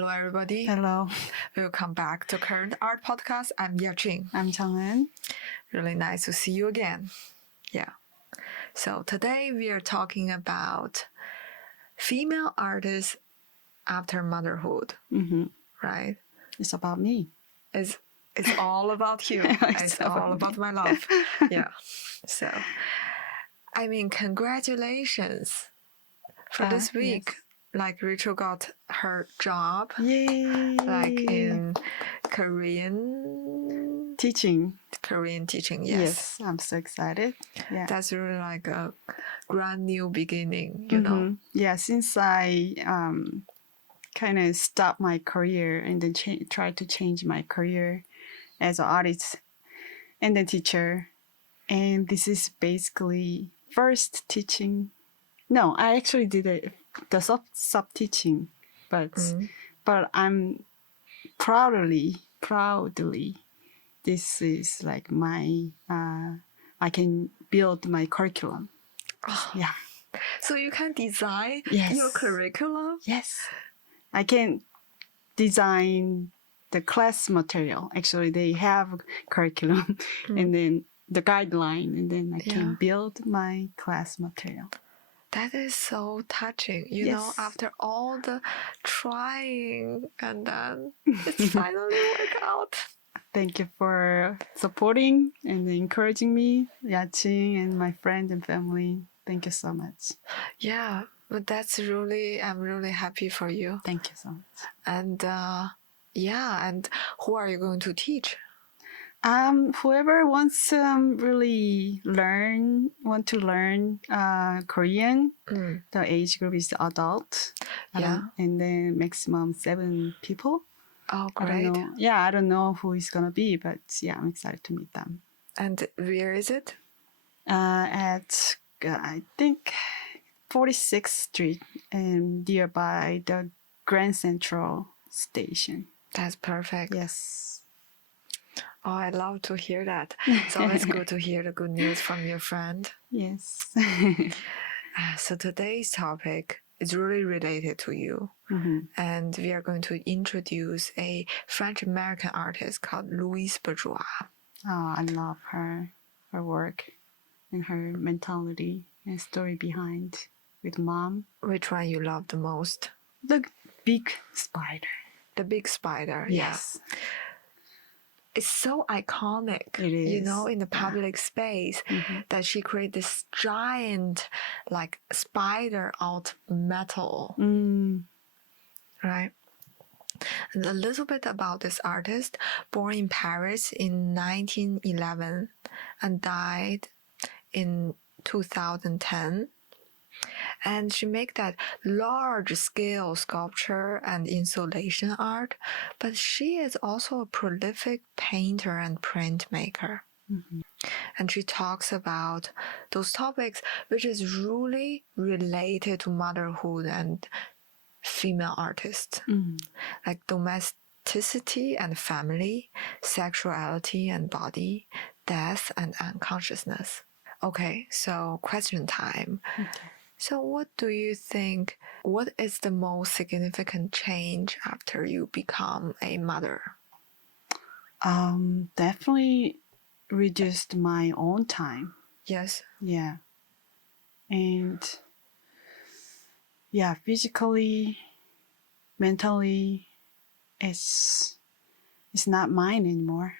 Hello, everybody. Hello, Welcome back to Current Art Podcast. I'm Yaqing. I'm Chang'en. Really nice to see you again. Yeah. So today we are talking about female artists after motherhood, right? It's about me. It's all about you. It's all about my love. Yeah. So, I mean, congratulations for this week. Yes. Like Rachel got her job, Yay! like in Korean teaching. Yes. I'm so excited. Yeah. That's really like a brand new beginning, you know. Yeah, since I kind of stopped my career and then tried to change my career as an artist and then teacher, and this is basically first teaching. No, I actually did the sub teaching, but I'm proudly, this is like my I can build my curriculum. Yeah. So you can design Yes. your curriculum? Yes. I can design the class material. Actually, they have curriculum and then the guideline, and then I can build my class material. That is so touching, you know, after all the trying and then it's finally worked out. Thank you for supporting and encouraging me, Yaqing, and my friends and family. Thank you so much. Yeah, but I'm really happy for you. Thank you so much. And and who are you going to teach? Whoever wants to want to learn Korean, the age group is adult. And then maximum 7 people. Oh, great. I don't know who it's going to be, but yeah, I'm excited to meet them. And where is it? At, I think, 46th Street and nearby the Grand Central Station. That's perfect. Yes. Oh, I love to hear that. It's always good to hear the good news from your friend. Yes. So today's topic is really related to you. And we are going to introduce a French-American artist called Louise Bourgeois. Oh, I love her work and her mentality and story behind with mom. Which one you love the most? The big spider. The big spider, yes. Yeah. It's so iconic, it is. You know, in the public space that she created this giant, like, spider out metal, right? And a little bit about this artist, born in Paris in 1911 and died in 2010. And she make that large-scale sculpture and installation art, but she is also a prolific painter and printmaker. And she talks about those topics which is really related to motherhood and female artists, like domesticity and family, sexuality and body, death and unconsciousness. Okay, so question time. Okay. So what do you think, what is the most significant change after you become a mother? Definitely reduced my own time. Yes. Yeah. And yeah, physically, mentally, it's not mine anymore.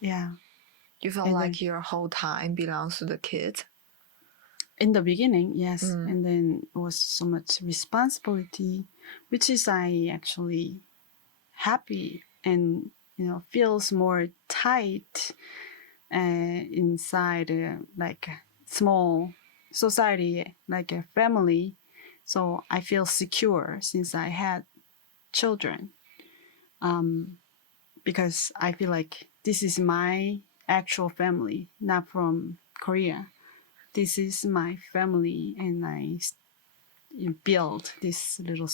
Yeah. You felt like your whole time belongs to the kids? In the beginning, yes. And then it was so much responsibility, which is I actually happy and, you know, feels more tight inside like a small society, like a family. So I feel secure since I had children. Because I feel like this is my actual family, not from Korea. This is my family, and I build this little,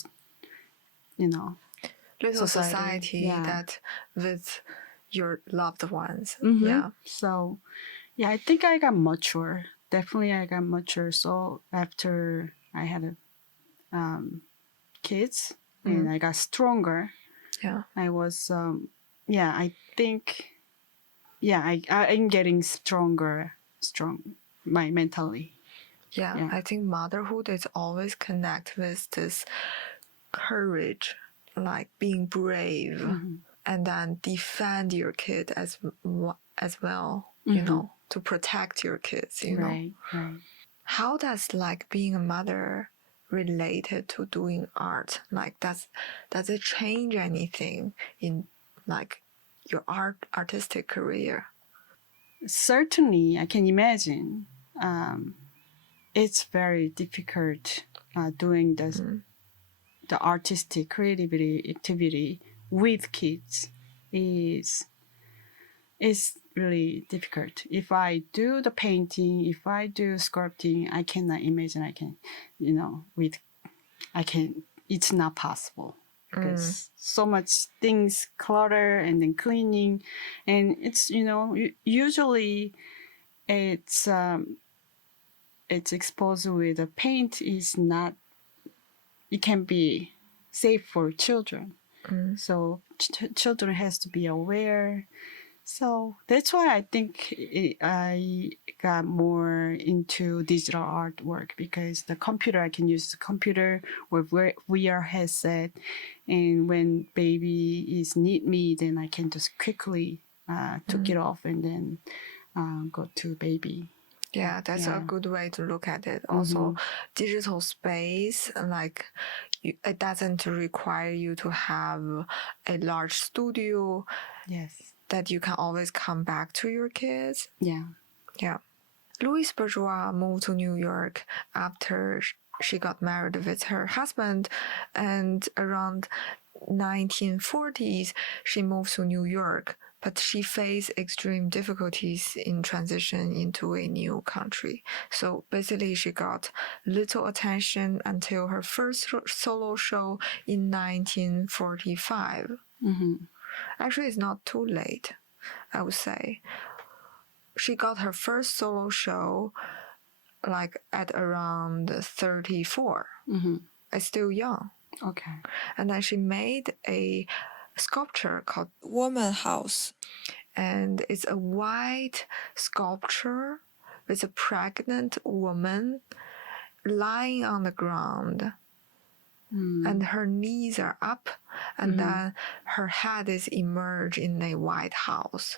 society that with your loved ones. Yeah. So, yeah, I think I got mature. Definitely, I got mature. So after I had kids, and I got stronger. Yeah. I was, I think, I'm getting stronger, mentally. Yeah, I think motherhood is always connected with this courage, like being brave, and then defend your kid as well, you know, to protect your kids, you know. Right. How does like being a mother related to doing art? Like does it change anything in like your artistic career? Certainly, I can imagine. It's very difficult doing the artistic creativity activity with kids. Is really difficult. If I do the painting, if I do sculpting, I cannot imagine I can, it's not possible because so much things clutter and then cleaning, and it's, usually it's exposed with a paint is not, it can be safe for children. So children has to be aware. So that's why I think I got more into digital artwork, because the computer, I can use the computer with VR headset, and when baby is need me, then I can just quickly took it off and then go to baby. Yeah, that's a good way to look at it. Also, digital space, like it doesn't require you to have a large studio. Yes. That you can always come back to your kids. Yeah. Yeah. Louise Bourgeois moved to New York after she got married with her husband, and around 1940s she moved to New York, but she faced extreme difficulties in transition into a new country. So basically she got little attention until her first solo show in 1945. Actually, it's not too late, I would say. She got her first solo show like at around 34. It's still young. Okay. And then she made a sculpture called Woman House. And it's a white sculpture with a pregnant woman lying on the ground. And her knees are up, and then her head is emerged in a white house.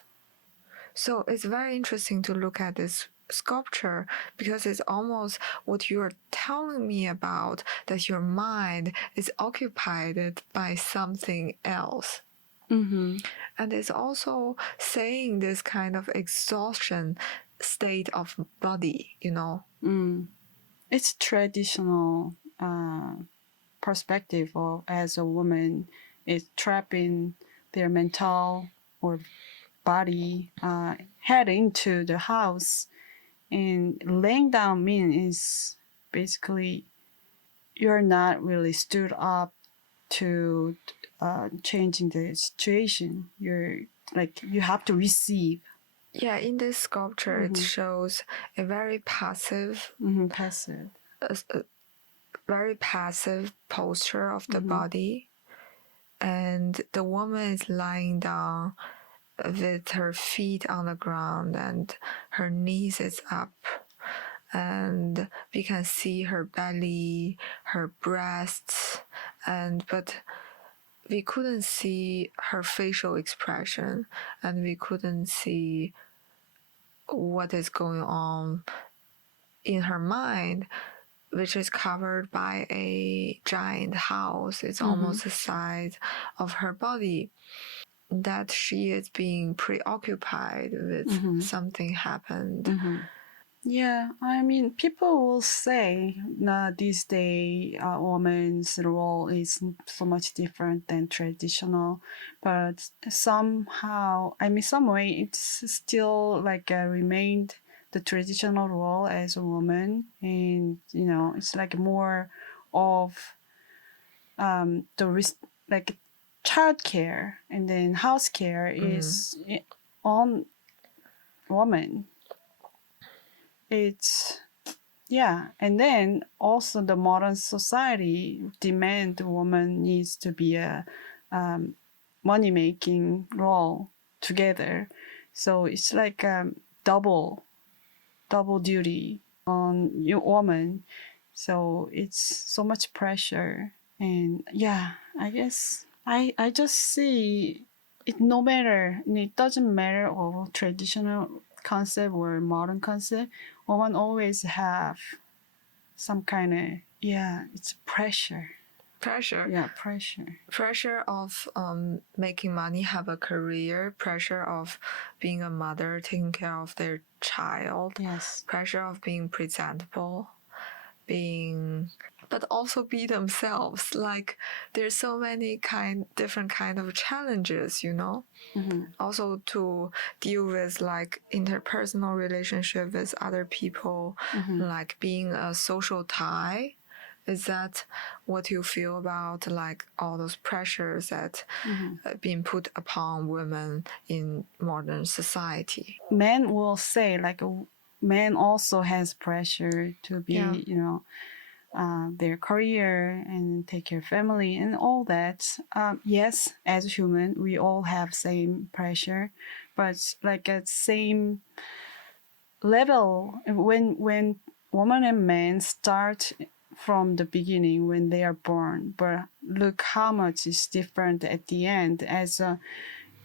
So it's very interesting to look at this sculpture, because it's almost what you're telling me about, that your mind is occupied by something else. And it's also saying this kind of exhaustion state of body, you know. It's traditional perspective of as a woman is trapped in their mental or body, head into the house, and laying down is basically you're not really stood up to changing the situation. You're like, you have to receive. Yeah, in this sculpture, it shows a very passive, very passive posture of the body, and the woman is lying down with her feet on the ground and her knees is up, and we can see her belly, her breasts, but we couldn't see her facial expression, and we couldn't see what is going on in her mind, which is covered by a giant house. It's almost the size of her body, that she is being preoccupied with something happened. Yeah, I mean, people will say these days woman's role is so much different than traditional, but somehow, I mean, some way it's still like remained the traditional role as a woman, and it's like more of like childcare, and then house care is on woman. It's yeah, and then also the modern society demand the woman needs to be a money making role together, so it's like double duty on your woman, so it's so much pressure. And yeah, I guess I just see it, no matter, it doesn't matter of traditional concept or modern concept, women always have some kind of, yeah, it's pressure. Yeah, Pressure of making money, have a career, pressure of being a mother, taking care of their child, Yes. pressure of being presentable, but also be themselves. Like there's so many different kind of challenges, you know. Mm-hmm. Also to deal with like interpersonal relationship with other people, Mm-hmm. like being a social tie. Is that what you feel about like all those pressures that being put upon women in modern society? Men will say like man also has pressure to be, Yeah. you know, their career and take care of family and all that. Yes, as human, we all have same pressure, but like at same level, when woman and man start from the beginning when they are born, but look how much is different at the end. As a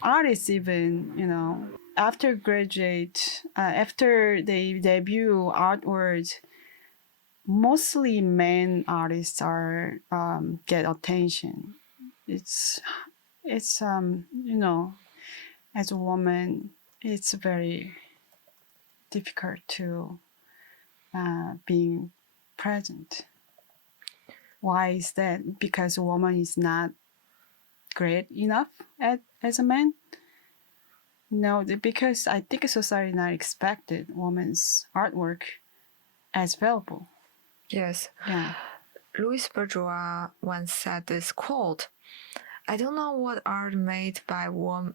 artist, even, you know, after graduate, after they debut artwork, mostly men artists are get attention. It's you know, as a woman, it's very difficult to being present. Why is that? Because a woman is not great enough as a man? No, because I think society not expected women's artwork as valuable. Yes. Yeah. Louise Bourgeois once said this quote: I don't know what art made by woman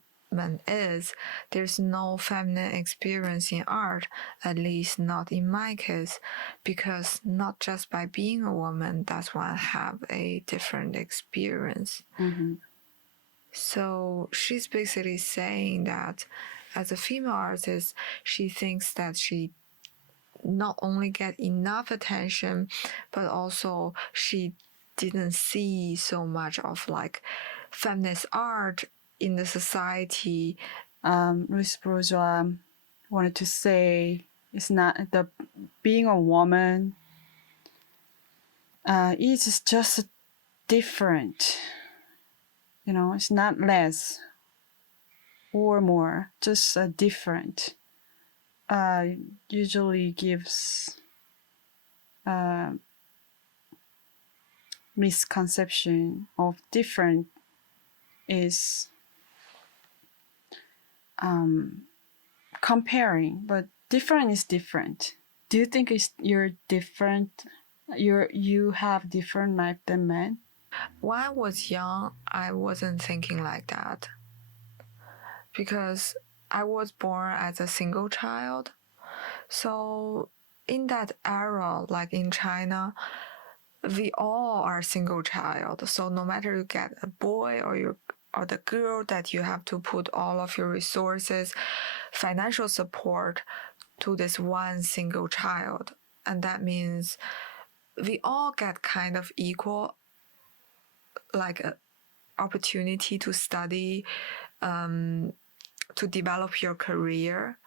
is. There's no feminine experience in art, at least not in my case, because not just by being a woman does one have a different experience. Mm-hmm. So she's basically saying that as a female artist, she thinks that she not only get enough attention, but also she didn't see so much of like feminist art in the society. Louise Bourgeois wanted to say it's not the being a woman is just different. You know, it's not less or more, just different. Usually gives misconception of different is comparing, but different is different. Do you think you're different? You have different life than men? When I was young, I wasn't thinking like that because I was born as a single child. So in that era, like in China, we all are single child. So no matter you get a boy or the girl, that you have to put all of your resources, financial support to this one single child. And that means we all get kind of equal, like a opportunity to study, to develop your career.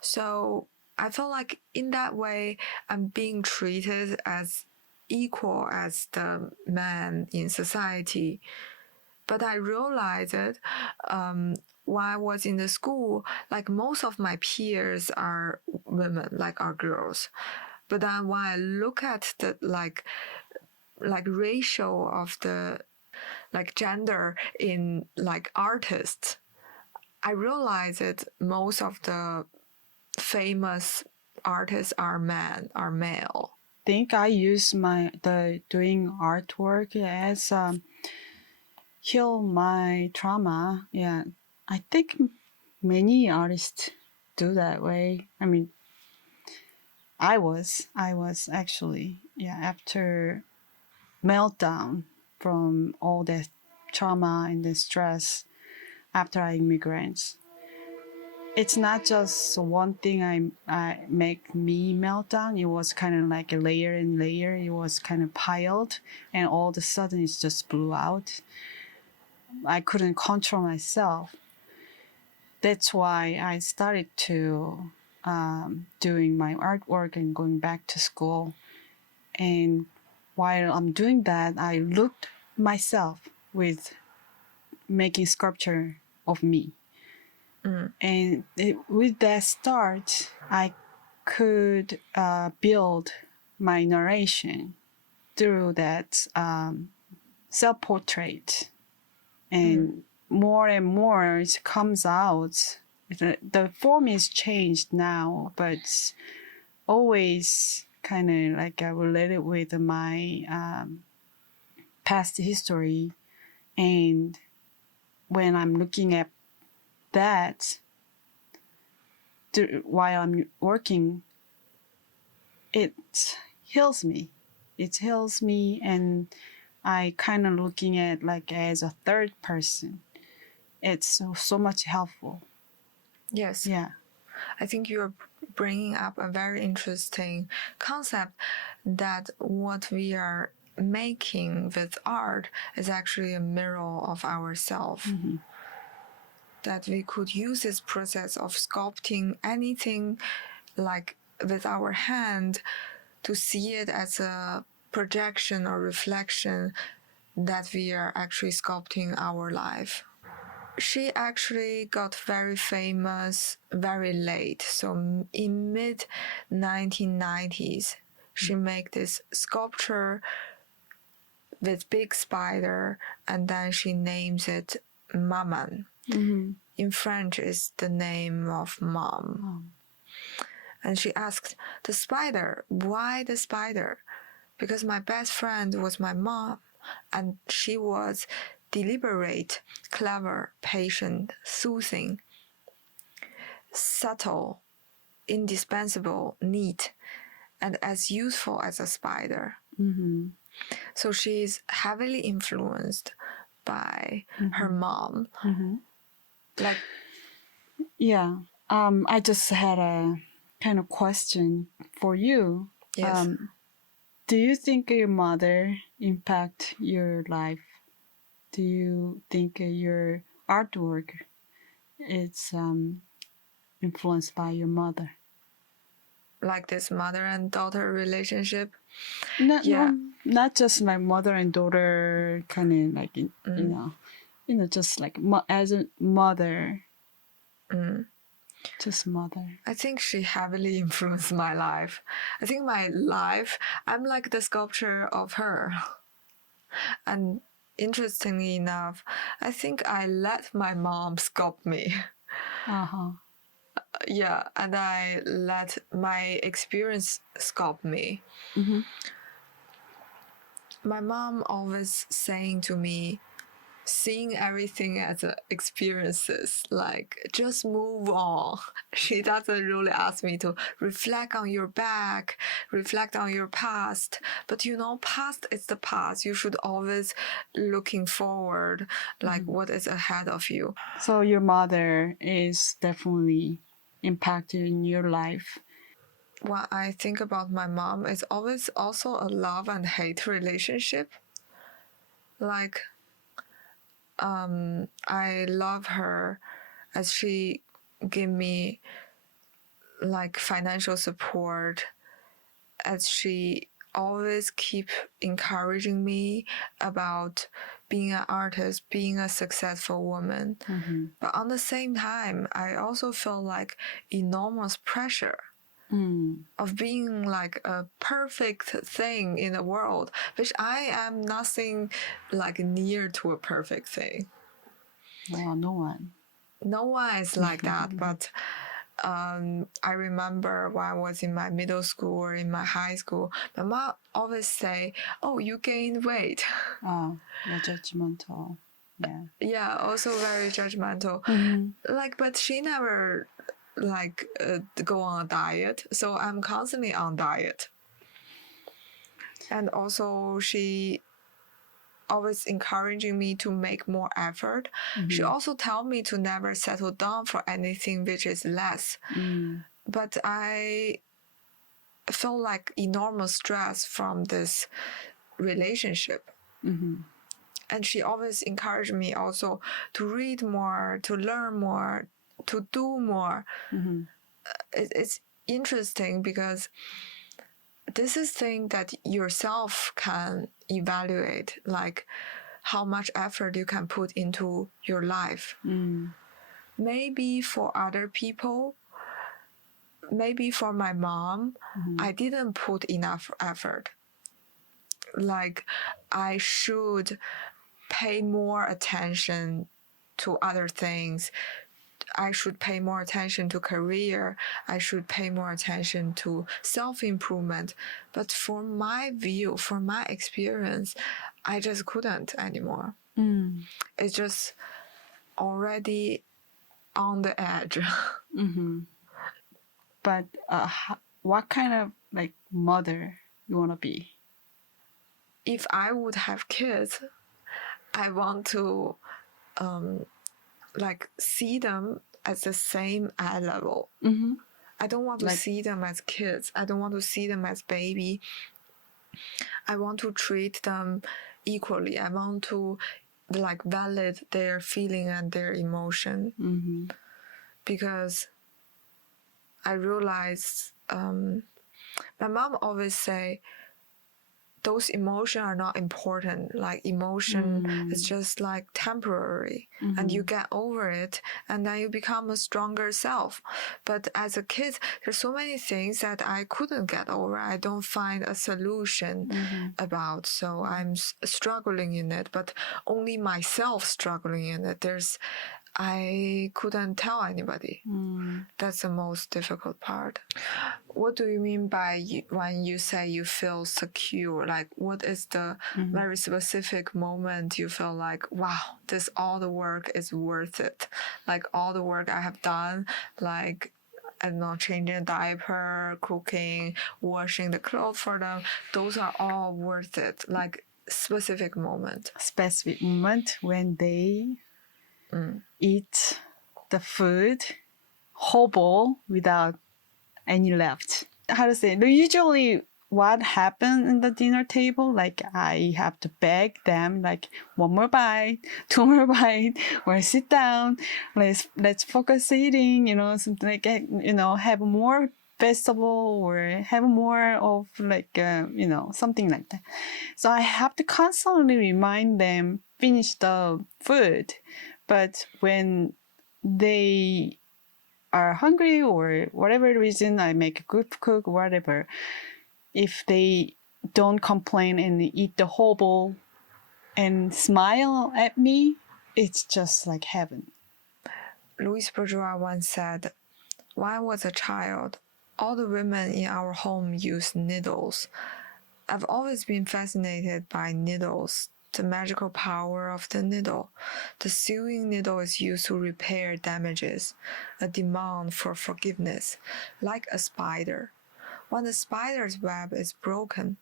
So I feel like in that way, I'm being treated as equal as the man in society. But I realized it when I was in the school, like most of my peers are women, like are girls. But then when I look at the like ratio of the like gender in like artists, I realized that most of the famous artists are male. I think I use the doing artwork as heal my trauma. Yeah, I think many artists do that way. I mean, I was actually, yeah, after meltdown from all the trauma and the stress after I immigrants. It's not just one thing I make me melt down. It was kind of like a layer and layer. It was kind of piled, and all of a sudden it just blew out. I couldn't control myself. That's why I started to doing my artwork and going back to school. And while I'm doing that, I looked myself with making sculpture of me. And with that start, I could build my narration through that self-portrait. And more and more it comes out. The form is changed now, but always kind of like related with my past history. And when I'm looking at that while I'm working, it heals me. It heals me, and I kind of looking at like as a third person. It's so much helpful. Yes. Yeah. I think you're bringing up a very interesting concept that what we are making with art is actually a mirror of ourselves. That we could use this process of sculpting anything like with our hand to see it as a projection or reflection that we are actually sculpting our life. She actually got very famous very late. So in mid 1990s, she made this sculpture with big spider, and then she names it Maman. In French is the name of mom. And she asked the spider, why the spider? Because my best friend was my mom, and she was deliberate, clever, patient, soothing, subtle, indispensable, neat, and as useful as a spider. So she is heavily influenced by her mom. Like, yeah. I just had a kind of question for you. yes. Do you think your mother impact your life? Do you think your artwork is influenced by your mother? Like this mother and daughter relationship? Not just my mother and daughter kind of like just like as a mother. Just mother. I think she heavily influenced my life. I think my life, I'm like the sculpture of her. And interestingly enough, I think I let my mom sculpt me. Yeah, and I let my experience sculpt me. My mom always saying to me, seeing everything as experiences, like just move on. She doesn't really ask me to reflect on your back, reflect on your past. But past is the past. You should always looking forward, like what is ahead of you. So your mother is definitely impacted in your life. When I think about my mom, it's always also a love and hate relationship. Like, I love her as she gave me like financial support, as she always keep encouraging me about being an artist, being a successful woman. But on the same time, I also feel like enormous pressure of being like a perfect thing in the world, which I am nothing like near to a perfect thing. Well, no one is like that. But I remember when I was in my middle school or in my high school, my mom always say, "Oh, you gained weight." You're judgmental. Yeah. Yeah, also very judgmental. Like, but she never like go on a diet, so I'm constantly on diet. And also she always encouraging me to make more effort. She also tell me to never settle down for anything which is less. But I feel like enormous stress from this relationship. And she always encouraged me also to read more, to learn more, to do more. It's interesting because this is thing that yourself can evaluate, like how much effort you can put into your life. Maybe for other people, maybe for my mom, I didn't put enough effort. Like I should pay more attention to other things. I should pay more attention to career. I should pay more attention to self-improvement. But from my view, from my experience, I just couldn't anymore. It's just already on the edge. But what kind of like mother you want to be? If I would have kids, I want to like see them at the same eye level. I don't want to see them as kids. I don't want to see them as baby. I want to treat them equally. I want to like validate their feeling and their emotion. Because I realized my mom always say those emotions are not important. Like emotion is just like temporary, and you get over it, and then you become a stronger self. But as a kid, there's so many things that I couldn't get over. I don't find a solution about. So I'm struggling in it, but only myself struggling in it. I couldn't tell anybody. That's the most difficult part. What do you mean by when you say you feel secure? Like, what is the very specific moment you feel like, wow, all the work is worth it? Like, all the work I have done, like, I don't know, changing a diaper, cooking, washing the clothes for them, those are all worth it. Like, specific moment. Specific moment when they eat the food whole bowl without any left. How to say? Usually, what happens in the dinner table? Like I have to beg them, like one more bite, two more bite, or sit down. Let's focus eating. You know, something like have more vegetable or have more of like something like that. So I have to constantly remind them finish the food. But when they are hungry or whatever reason, I make a good cook, whatever, if they don't complain and eat the whole bowl and smile at me, it's just like heaven. Louise Bourgeois once said, when I was a child, all the women in our home used needles. I've always been fascinated by needles, the magical power of the needle. The sewing needle is used to repair damages, a demand for forgiveness, like a spider. When the spider's web is broken,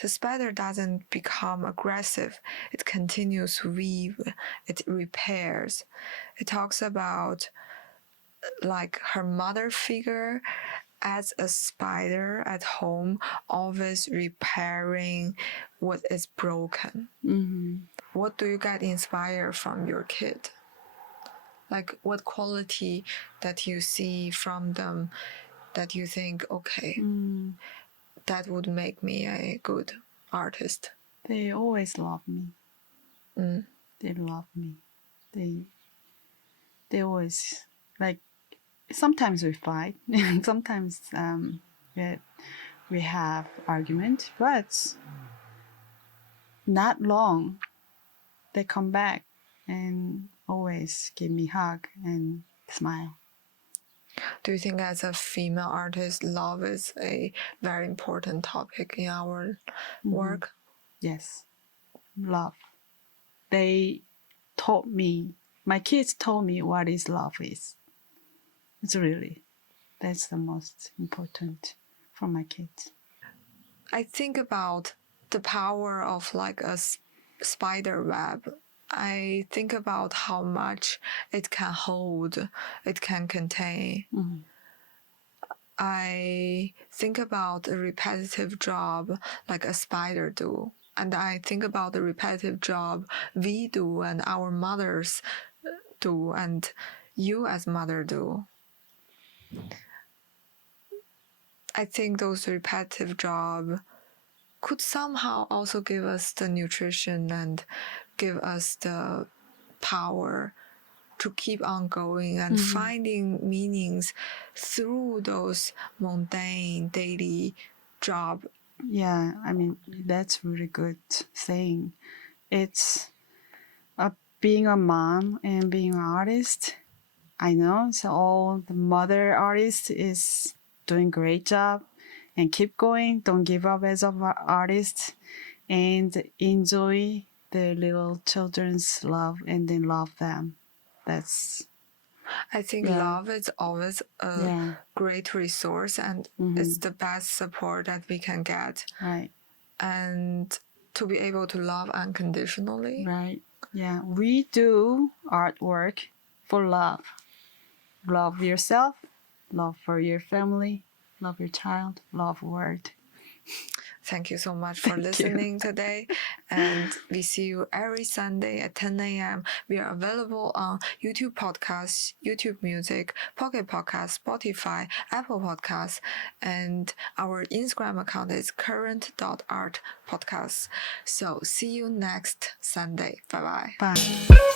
the spider doesn't become aggressive. It continues to weave. It repairs. It talks about like her mother figure as a spider at home, always repairing what is broken. What do you get inspired from your kid? Like what quality that you see from them that you think, okay, that would make me a good artist? They always love me. They love me. They always like. Sometimes we fight. Sometimes we have argument, but not long. They come back and always give me a hug and smile. Do you think as a female artist, love is a very important topic in our work? Yes, love. They taught me, my kids told me what is love is. It's really. That's the most important for my kids. I think about the power of like a spider web. I think about how much it can hold, it can contain. Mm. I think about a repetitive job like a spider do. And I think about the repetitive job we do and our mothers do and you as mother do. I think those repetitive job could somehow also give us the nutrition and give us the power to keep on going and finding meanings through those mundane daily job. Yeah, I mean, that's really good saying. It's being a mom and being an artist. I know, so all the mother artist is doing great job, and keep going. Don't give up as an artist, and enjoy the little children's love, and then love them. That's I think love is always a great resource and it's the best support that we can get. Right. And to be able to love unconditionally. Right. Yeah. We do artwork for love. Love yourself, love for your family, love your child, love world. Thank you so much for listening today. And we see you every Sunday at 10 a.m. We are available on YouTube Podcasts, YouTube Music, Pocket Podcasts, Spotify, Apple Podcasts, and our Instagram account is current.artpodcasts. So see you next Sunday. Bye-bye. Bye.